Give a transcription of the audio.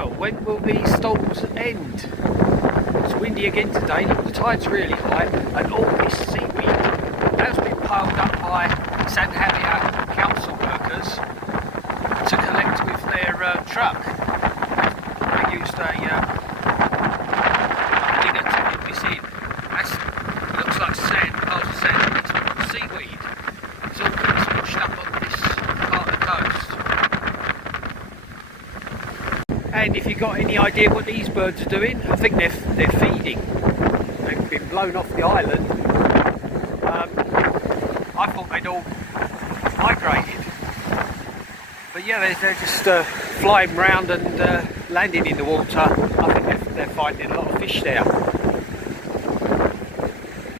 Well, when will these storms end? It's windy again today. Look, the tide's really high, and all this seaweed has been piled up by San Javier council workers to collect with their truck. They used a digger to get this in. That looks like sand, piles of sand. It's seaweed. It's all it's washed up on this part of the coast. And if you've got any idea what these birds are doing, I think they're feeding. They've been blown off the island. I thought they'd all migrated. But yeah, they're just flying round and landing in the water. I think they're finding a lot of fish there.